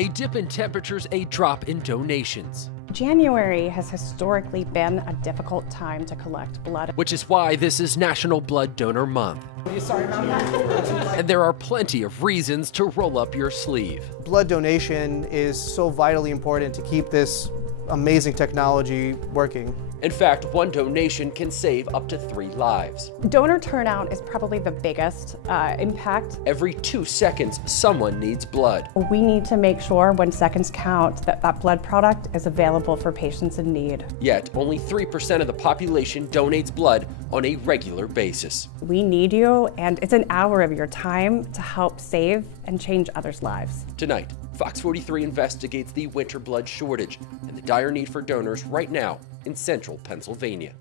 A dip in temperatures, a drop in donations. January has historically been a difficult time to collect blood. Which is why this is National Blood Donor Month. And there are plenty of reasons to roll up your sleeve. Blood donation is so vitally important to keep this amazing technology working. In fact, one donation can save up to 3 lives. Donor turnout is probably the biggest impact. Every 2 seconds, someone needs blood. We need to make sure when seconds count that that blood product is available for patients in need. Yet, only 3% of the population donates blood on a regular basis. We need you, and it's an hour of your time to help save and change others' lives. Tonight, Fox 43 investigates the winter blood shortage and the dire need for donors right now in central Pennsylvania.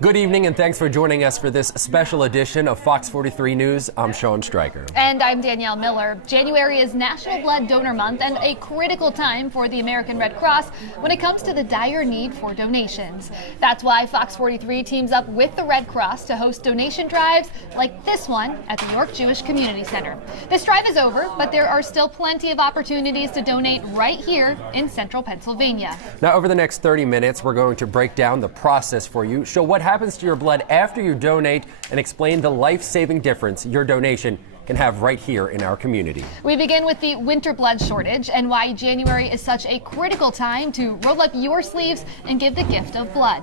Good evening and thanks for joining us for this special edition of Fox 43 News. I'm Sean Stryker. And I'm Danielle Miller. January is National Blood Donor Month and a critical time for the American Red Cross when it comes to the dire need for donations. That's why Fox 43 teams up with the Red Cross to host donation drives like this one at the York Jewish Community Center. This drive is over, but there are still plenty of opportunities to donate right here in central Pennsylvania. Now, over the next 30 minutes, we're going to break down the process for you, show what happens to your blood after you donate, and explain the life-saving difference your donation can have right here in our community. We begin with the winter blood shortage and why January is such a critical time to roll up your sleeves and give the gift of blood.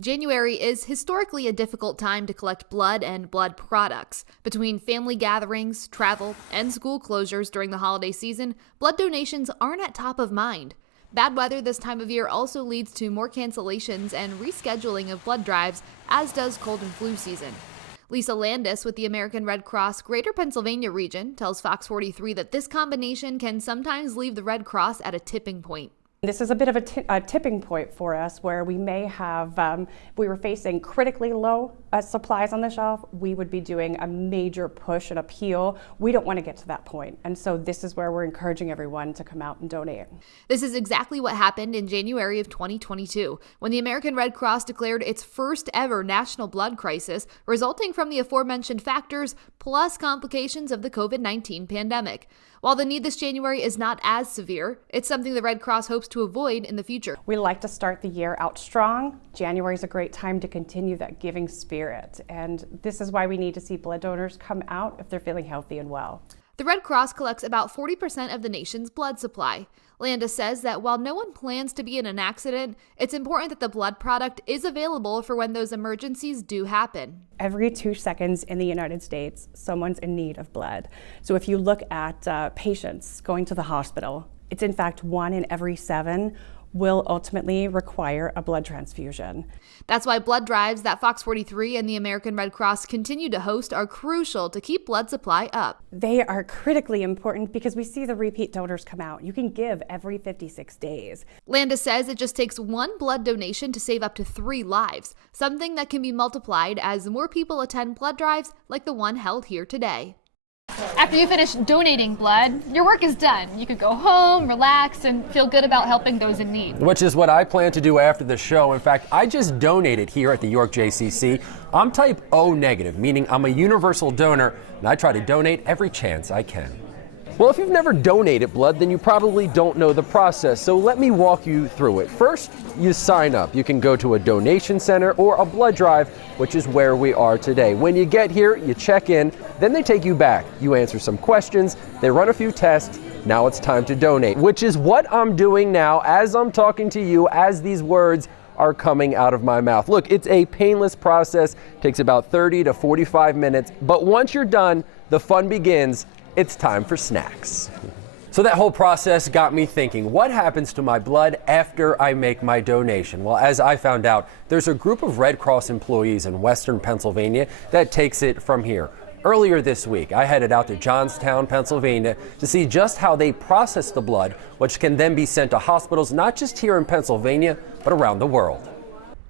January is historically a difficult time to collect blood and blood products. Between family gatherings, travel, and school closures during the holiday season, blood donations aren't at top of mind. Bad weather this time of year also leads to more cancellations and rescheduling of blood drives, as does cold and flu season. Lisa Landis with the American Red Cross Greater Pennsylvania region tells Fox 43 that this combination can sometimes leave the Red Cross at a tipping point. This is a bit of a tipping point for us where we may have, we were facing critically low supplies on the shelf. We would be doing a major push and appeal. We don't want to get to that point. And so this is where we're encouraging everyone to come out and donate. This is exactly what happened in January of 2022, when the American Red Cross declared its first ever national blood crisis, resulting from the aforementioned factors plus complications of the COVID-19 pandemic. While the need this January is not as severe, it's something the Red Cross hopes to avoid in the future. We like to start the year out strong. January is a great time to continue that giving spirit. And this is why we need to see blood donors come out if they're feeling healthy and well. The Red Cross collects about 40% of the nation's blood supply. Landis says that while no one plans to be in an accident, it's important that the blood product is available for when those emergencies do happen. Every 2 seconds in the United States, someone's in need of blood. So if you look at patients going to the hospital, it's in fact 1 in every 7 will ultimately require a blood transfusion. That's why blood drives that Fox 43 and the American Red Cross continue to host are crucial to keep blood supply up. They are critically important because we see the repeat donors come out. You can give every 56 days. Landis says it just takes 1 blood donation to save up to 3 lives, something that can be multiplied as more people attend blood drives like the one held here today. After you finish donating blood, your work is done. You could go home, relax, and feel good about helping those in need. Which is what I plan to do after the show. In fact, I just donated here at the York JCC. I'm type O negative, meaning I'm a universal donor, and I try to donate every chance I can. Well, if you've never donated blood, then you probably don't know the process, so let me walk you through it. First, you sign up. You can go to a donation center or a blood drive, which is where we are today. When you get here, you check in, then they take you back. You answer some questions, they run a few tests, now it's time to donate, which is what I'm doing now as I'm talking to you, as these words are coming out of my mouth. Look, it's a painless process, takes about 30 to 45 minutes, but once you're done, the fun begins. It's time for snacks. So that whole process got me thinking, what happens to my blood after I make my donation? Well, as I found out, there's a group of Red Cross employees in Western Pennsylvania that takes it from here. Earlier this week, I headed out to Johnstown, Pennsylvania to see just how they process the blood, which can then be sent to hospitals not just here in Pennsylvania, but around the world.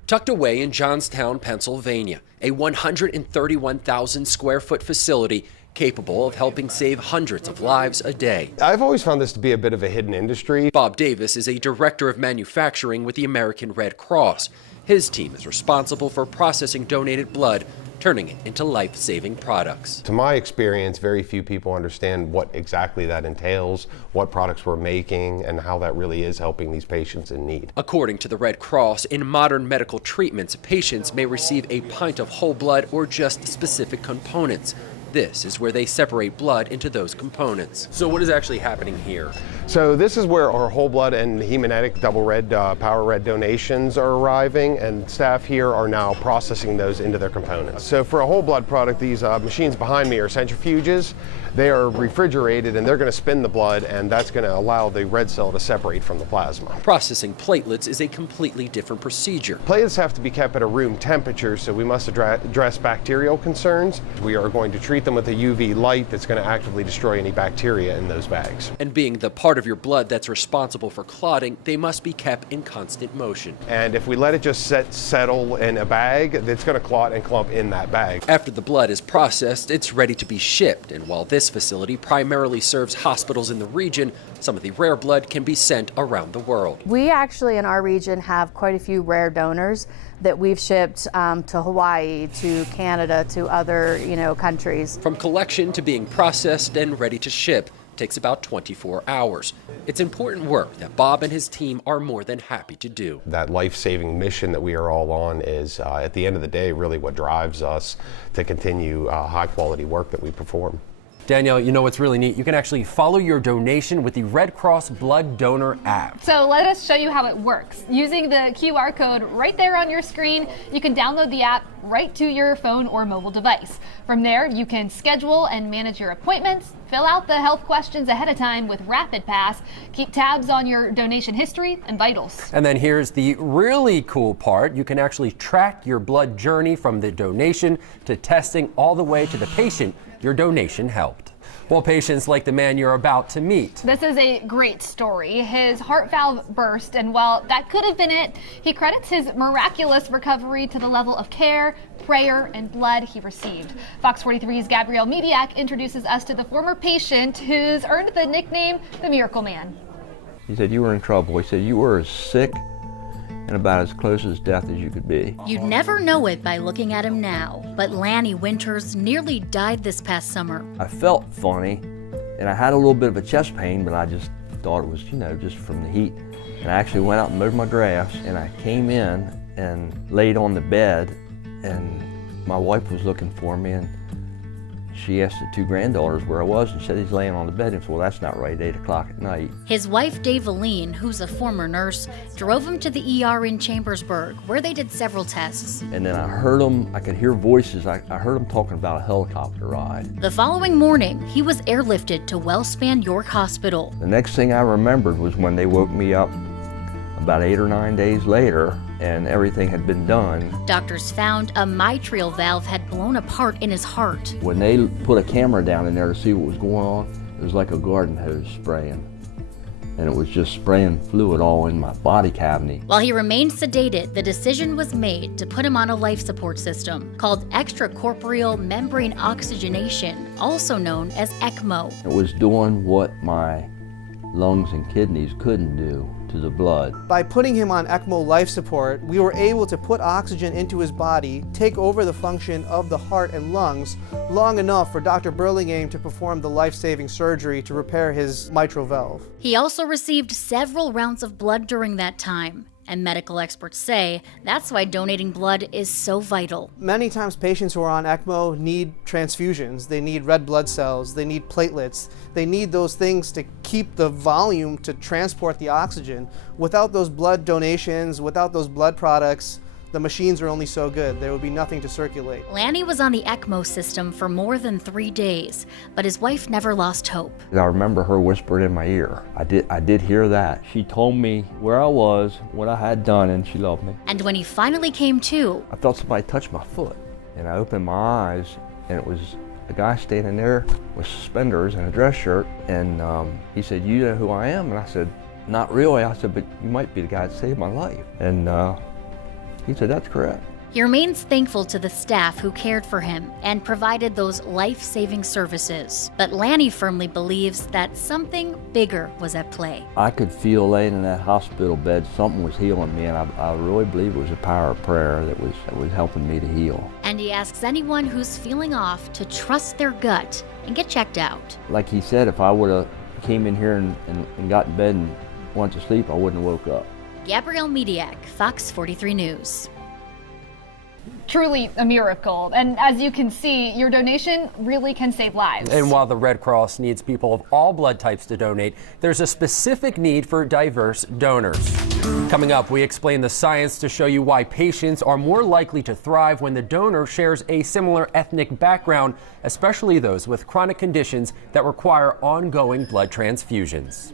Tucked away in Johnstown, Pennsylvania, a 131,000 square foot facility capable of helping save hundreds of lives a day. I've always found this to be a bit of a hidden industry. Bob Davis is a director of manufacturing with the American Red Cross. His team is responsible for processing donated blood, turning it into life-saving products. To my experience, very few people understand what exactly that entails, what products we're making, and how that really is helping these patients in need. According to the Red Cross, in modern medical treatments, patients may receive a pint of whole blood or just specific components. This is where they separate blood into those components. So what is actually happening here? So this is where our whole blood and hemonetic double red, power red donations are arriving, and staff here are now processing those into their components. So for a whole blood product, these machines behind me are centrifuges. They are refrigerated and they're going to spin the blood, and that's going to allow the red cell to separate from the plasma. Processing platelets is a completely different procedure. Platelets have to be kept at a room temperature, so we must address bacterial concerns. We are going to treat them with a UV light that's going to actively destroy any bacteria in those bags. And being the part of your blood that's responsible for clotting, they must be kept in constant motion. And if we let it just settle in a bag, it's going to clot and clump in that bag. After the blood is processed, it's ready to be shipped, and while this facility primarily serves hospitals in the region, some of the rare blood can be sent around the world. We actually in our region have quite a few rare donors that we've shipped to Hawaii, to Canada, to other countries. From collection to being processed and ready to ship takes about 24 hours. It's important work that Bob and his team are more than happy to do. That life-saving mission that we are all on is, at the end of the day, really what drives us to continue high-quality work that we perform. Danielle, you know what's really neat? You can actually follow your donation with the Red Cross Blood Donor app. So let us show you how it works. Using the QR code right there on your screen, you can download the app right to your phone or mobile device. From there, you can schedule and manage your appointments, fill out the health questions ahead of time with Rapid Pass, keep tabs on your donation history and vitals. And then here's the really cool part. You can actually track your blood journey from the donation to testing all the way to the patient your donation helped. Well, patients like the man you're about to meet. This is a great story. His heart valve burst, and while that could have been it, he credits his miraculous recovery to the level of care, prayer, and blood he received. Fox 43's Gabrielle Mediak introduces us to the former patient who's earned the nickname the Miracle Man. He said, "You were in trouble." He said, "You were as sick and about as close as death as you could be." You'd never know it by looking at him now, but Lanny Winters nearly died this past summer. I felt funny, and I had a little bit of a chest pain, but I just thought it was, just from the heat. And I actually went out and mowed my grass, and I came in and laid on the bed, and my wife was looking for me, and she asked the two granddaughters where I was, and said he's laying on the bed. And said, "Well, that's not right, 8 o'clock at night." His wife, Daveline, who's a former nurse, drove him to the ER in Chambersburg, where they did several tests. And then I heard him, I could hear voices, I heard him talking about a helicopter ride. The following morning, he was airlifted to Wellspan York Hospital. The next thing I remembered was when they woke me up about 8 or 9 days later, and everything had been done. Doctors found a mitral valve had blown apart in his heart. When they put a camera down in there to see what was going on, it was like a garden hose spraying. And it was just spraying fluid all in my body cavity. While he remained sedated, the decision was made to put him on a life support system called extracorporeal membrane oxygenation, also known as ECMO. It was doing what my lungs and kidneys couldn't do to the blood. By putting him on ECMO life support, we were able to put oxygen into his body, take over the function of the heart and lungs long enough for Dr. Burlingame to perform the life-saving surgery to repair his mitral valve. He also received several rounds of blood during that time, and medical experts say that's why donating blood is so vital. Many times patients who are on ECMO need transfusions. They need red blood cells, they need platelets, they need those things to keep the volume to transport the oxygen. Without those blood donations, without those blood products, the machines are only so good. There would be nothing to circulate. Lanny was on the ECMO system for more than 3 days, but his wife never lost hope. I remember her whispering in my ear. I did hear that. She told me where I was, what I had done, and she loved me. And when he finally came to, I felt somebody touch my foot, and I opened my eyes, and it was a guy standing there with suspenders and a dress shirt, and he said, "You know who I am?" And I said, "Not really." I said, "But you might be the guy that saved my life." And he said, "That's correct." He remains thankful to the staff who cared for him and provided those life-saving services. But Lanny firmly believes that something bigger was at play. I could feel laying in that hospital bed, something was healing me, and I really believe it was the power of prayer that was helping me to heal. And he asks anyone who's feeling off to trust their gut and get checked out. Like he said, if I would have came in here and got in bed and went to sleep, I wouldn't have woke up. Gabrielle Mediak, Fox 43 News. Truly a miracle. And as you can see, your donation really can save lives. And while the Red Cross needs people of all blood types to donate, there's a specific need for diverse donors. Coming up, we explain the science to show you why patients are more likely to thrive when the donor shares a similar ethnic background, especially those with chronic conditions that require ongoing blood transfusions.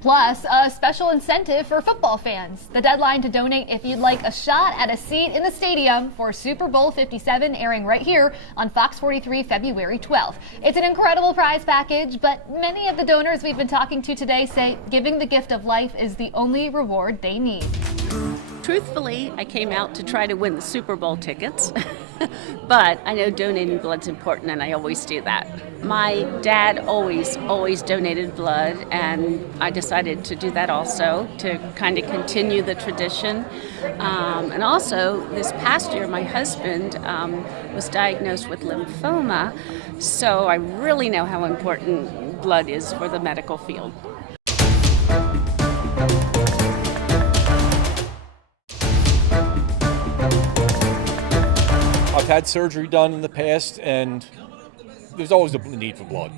Plus, a special incentive for football fans. The deadline to donate if you'd like a shot at a seat in the stadium for Super Bowl 57 airing right here on Fox 43 February 12th. It's an incredible prize package, but many of the donors we've been talking to today say giving the gift of life is the only reward they need. Truthfully, I came out to try to win the Super Bowl tickets, but I know donating blood's important, and I always do that. My dad always donated blood, and I decided to do that also to kind of continue the tradition. And also, this past year, my husband was diagnosed with lymphoma, so I really know how important blood is for the medical field. I've had surgery done in the past, and there's always a need for blood.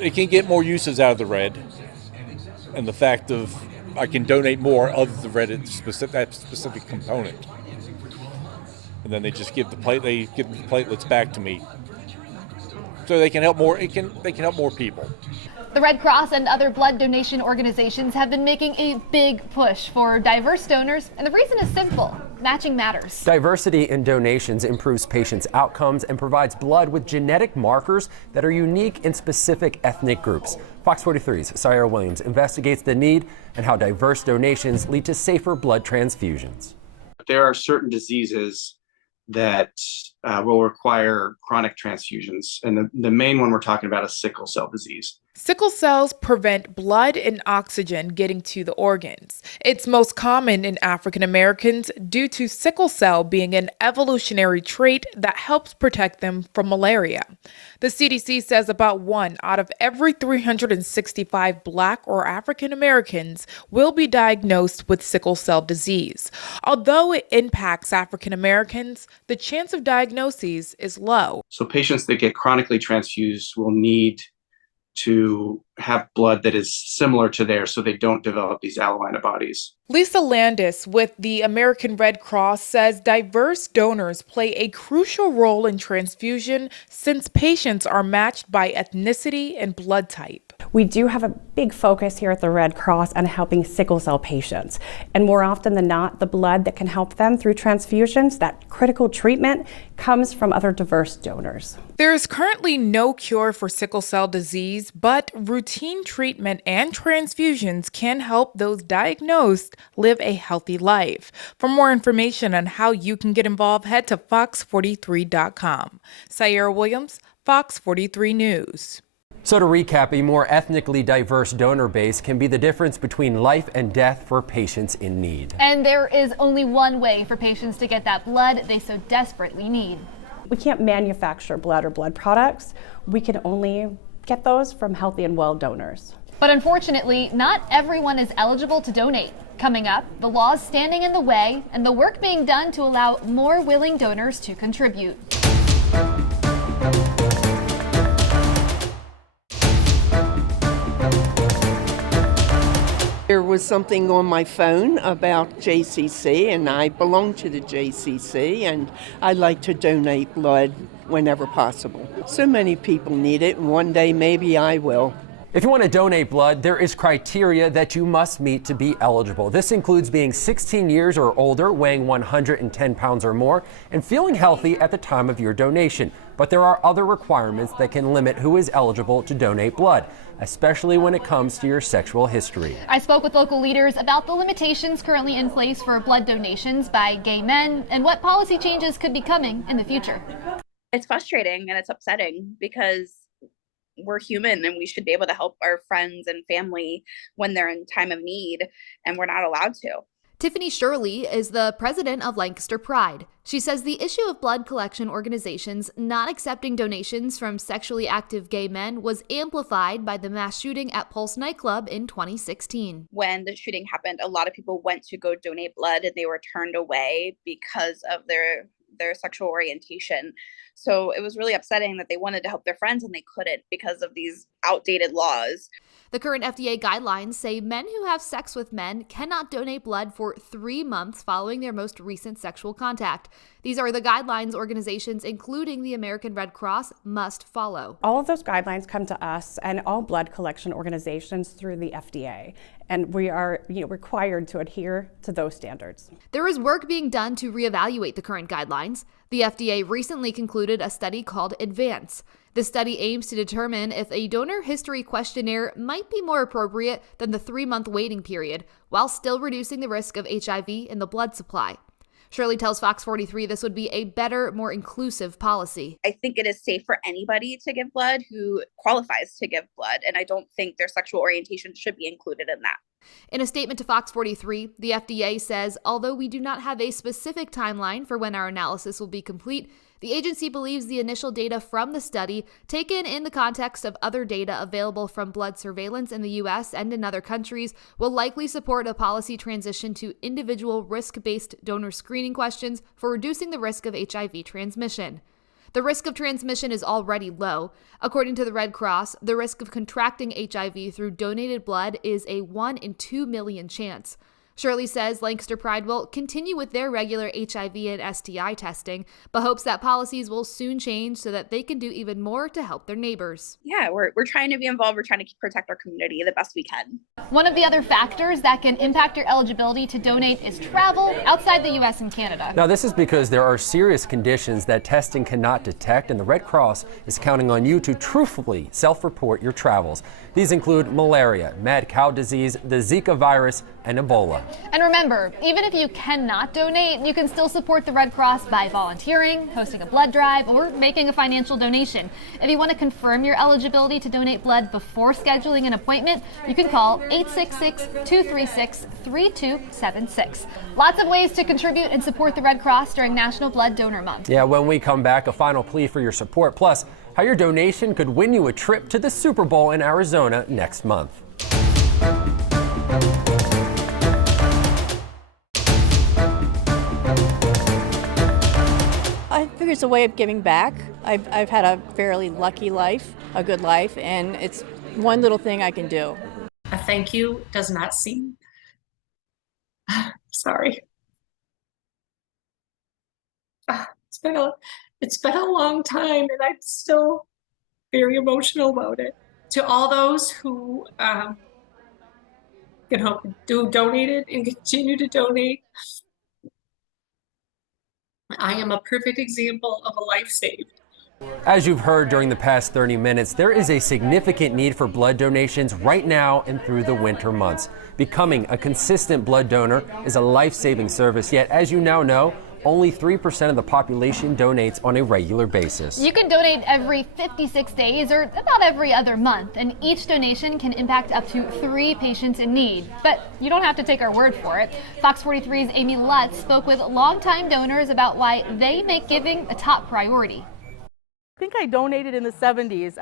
It can get more uses out of the red, and the fact of I can donate more of the red, that specific component, and then they just give the platelets back to me, so they can help more. They can help more people. The Red Cross and other blood donation organizations have been making a big push for diverse donors, and the reason is simple: matching matters. Diversity in donations improves patients' outcomes and provides blood with genetic markers that are unique in specific ethnic groups. Fox 43's Sierra Williams investigates the need and how diverse donations lead to safer blood transfusions. There are certain diseases that will require chronic transfusions, and the main one we're talking about is sickle cell disease. Sickle cells prevent blood and oxygen getting to the organs. It's most common in African Americans due to sickle cell being an evolutionary trait that helps protect them from malaria. The CDC says about 1 out of every 365 Black or African Americans will be diagnosed with sickle cell disease. Although it impacts African Americans, the chance of diagnoses is low. So patients that get chronically transfused will need to have blood that is similar to theirs so they don't develop these alloantibodies. Lisa Landis with the American Red Cross says diverse donors play a crucial role in transfusion since patients are matched by ethnicity and blood type. We do have a big focus here at the Red Cross on helping sickle cell patients. And more often than not, the blood that can help them through transfusions, that critical treatment, comes from other diverse donors. There is currently no cure for sickle cell disease, but routine treatment and transfusions can help those diagnosed live a healthy life. For more information on how you can get involved, head to fox43.com. Sierra Williams, Fox 43 News. So to recap, a more ethnically diverse donor base can be the difference between life and death for patients in need. And there is only one way for patients to get that blood they so desperately need. We can't manufacture blood or blood products. We can only get those from healthy and well donors. But unfortunately, not everyone is eligible to donate. Coming up, the laws standing in the way and the work being done to allow more willing donors to contribute. There was something on my phone about JCC, and I belong to the JCC, and I like to donate blood whenever possible. So many people need it, and one day maybe I will. If you want to donate blood, there is criteria that you must meet to be eligible. This includes being 16 years or older, weighing 110 pounds or more, and feeling healthy at the time of your donation. But there are other requirements that can limit who is eligible to donate blood, especially when it comes to your sexual history. I spoke with local leaders about the limitations currently in place for blood donations by gay men and what policy changes could be coming in the future. It's frustrating and it's upsetting because we're human and we should be able to help our friends and family when they're in time of need, and we're not allowed to. Tiffany Shirley is the president of Lancaster Pride. She says the issue of blood collection organizations not accepting donations from sexually active gay men was amplified by the mass shooting at Pulse nightclub in 2016. When the shooting happened, a lot of people went to go donate blood and they were turned away because of their sexual orientation. So it was really upsetting that they wanted to help their friends and they couldn't because of these outdated laws. The current FDA guidelines say men who have sex with men cannot donate blood for 3 months following their most recent sexual contact. These are the guidelines organizations, including the American Red Cross, must follow. All of those guidelines come to us and all blood collection organizations through the FDA, and we are required to adhere to those standards. There is work being done to reevaluate the current guidelines. The FDA recently concluded a study called ADVANCE. The study aims to determine if a donor history questionnaire might be more appropriate than the 3-month waiting period, while still reducing the risk of HIV in the blood supply. Shirley tells Fox 43 this would be a better, more inclusive policy. I think it is safe for anybody to give blood who qualifies to give blood, and I don't think their sexual orientation should be included in that. In a statement to Fox 43, the FDA says, although we do not have a specific timeline for when our analysis will be complete, the agency believes the initial data from the study, taken in the context of other data available from blood surveillance in the U.S. and in other countries, will likely support a policy transition to individual risk-based donor screening questions for reducing the risk of HIV transmission. The risk of transmission is already low. According to the Red Cross, the risk of contracting HIV through donated blood is a 1 in 2 million chance. Shirley says Lancaster Pride will continue with their regular HIV and STI testing, but hopes that policies will soon change so that they can do even more to help their neighbors. Yeah, we're trying to be involved. We're trying to protect our community the best we can. One of the other factors that can impact your eligibility to donate is travel outside the U.S. and Canada. Now, this is because there are serious conditions that testing cannot detect, and the Red Cross is counting on you to truthfully self-report your travels. These include malaria, mad cow disease, the Zika virus, and Ebola. And remember, even if you cannot donate, you can still support the Red Cross by volunteering, hosting a blood drive, or making a financial donation. If you want to confirm your eligibility to donate blood before scheduling an appointment, you can call 866-236-3276. Lots of ways to contribute and support the Red Cross during National Blood Donor Month. Yeah, when we come back, a final plea for your support, plus how your donation could win you a trip to the Super Bowl in Arizona next month. I figure it's a way of giving back. I've had a fairly lucky life, a good life, and it's one little thing I can do. A thank you does not seem... Sorry. It's been a long time, and I'm still very emotional about it. To all those who donated and continue to donate, I am a perfect example of a life saved. As you've heard during the past 30 minutes, there is a significant need for blood donations right now and through the winter months. Becoming a consistent blood donor is a life-saving service, yet as you now know, only 3% of the population donates on a regular basis. You can donate every 56 days or about every other month, and each donation can impact up to 3 patients in need. But you don't have to take our word for it. Fox 43's Amy Lutz spoke with longtime donors about why they make giving a top priority. I think I donated in the 70s.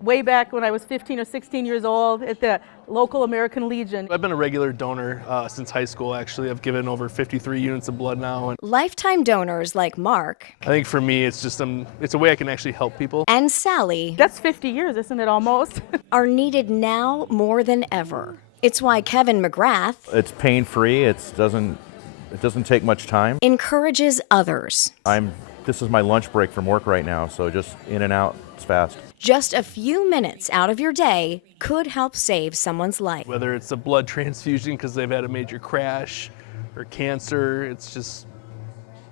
Way back when I was 15 or 16 years old at the local American Legion. I've been a regular donor since high school, actually. I've given over 53 units of blood now. And lifetime donors like Mark. I think for me, it's just it's a way I can actually help people. And Sally. That's 50 years, isn't it, almost? Are needed now more than ever. It's why Kevin McGrath. It's pain-free. It doesn't take much time. Encourages others. This is my lunch break from work right now, so just in and out, it's fast. Just a few minutes out of your day could help save someone's life. Whether it's a blood transfusion because they've had a major crash or cancer, it's just,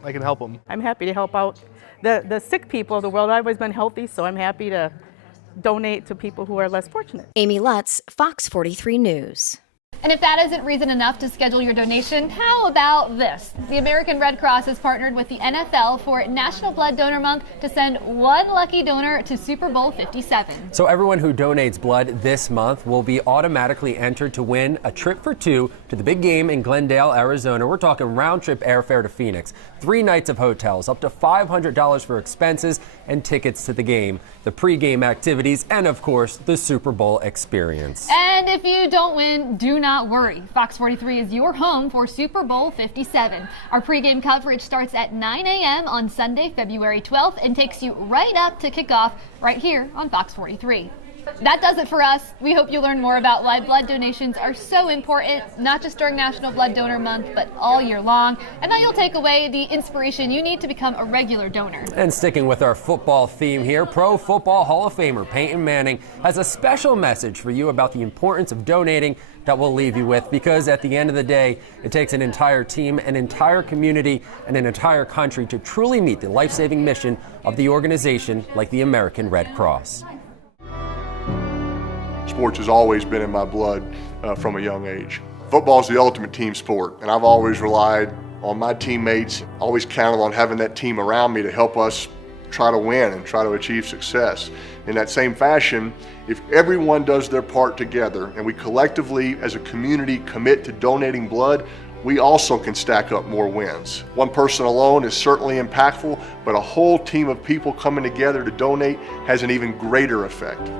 I can help them. I'm happy to help out the sick people of the world. I've always been healthy, so I'm happy to donate to people who are less fortunate. Amy Lutz, Fox 43 News. And if that isn't reason enough to schedule your donation, how about this? The American Red Cross has partnered with the NFL for National Blood Donor Month to send one lucky donor to Super Bowl 57. So everyone who donates blood this month will be automatically entered to win a trip for two to the big game in Glendale, Arizona. We're talking round-trip airfare to Phoenix, 3 nights of hotels, up to $500 for expenses and tickets to the game, the pregame activities, and of course, the Super Bowl experience. And if you don't win, do not worry. Fox 43 is your home for Super Bowl 57. Our pregame coverage starts at 9 a.m. on Sunday, February 12th, and takes you right up to kickoff right here on Fox 43. That does it for us. We hope you learn more about why blood donations are so important, not just during National Blood Donor Month, but all year long. And now you'll take away the inspiration you need to become a regular donor. And sticking with our football theme here, Pro Football Hall of Famer Peyton Manning has a special message for you about the importance of donating that we'll leave you with, because at the end of the day, it takes an entire team, an entire community, and an entire country to truly meet the life-saving mission of the organization like the American Red Cross. Sports has always been in my blood from a young age. Football is the ultimate team sport, and I've always relied on my teammates, always counted on having that team around me to help us try to win and try to achieve success. In that same fashion, if everyone does their part together and we collectively as a community commit to donating blood, we also can stack up more wins. One person alone is certainly impactful, but a whole team of people coming together to donate has an even greater effect.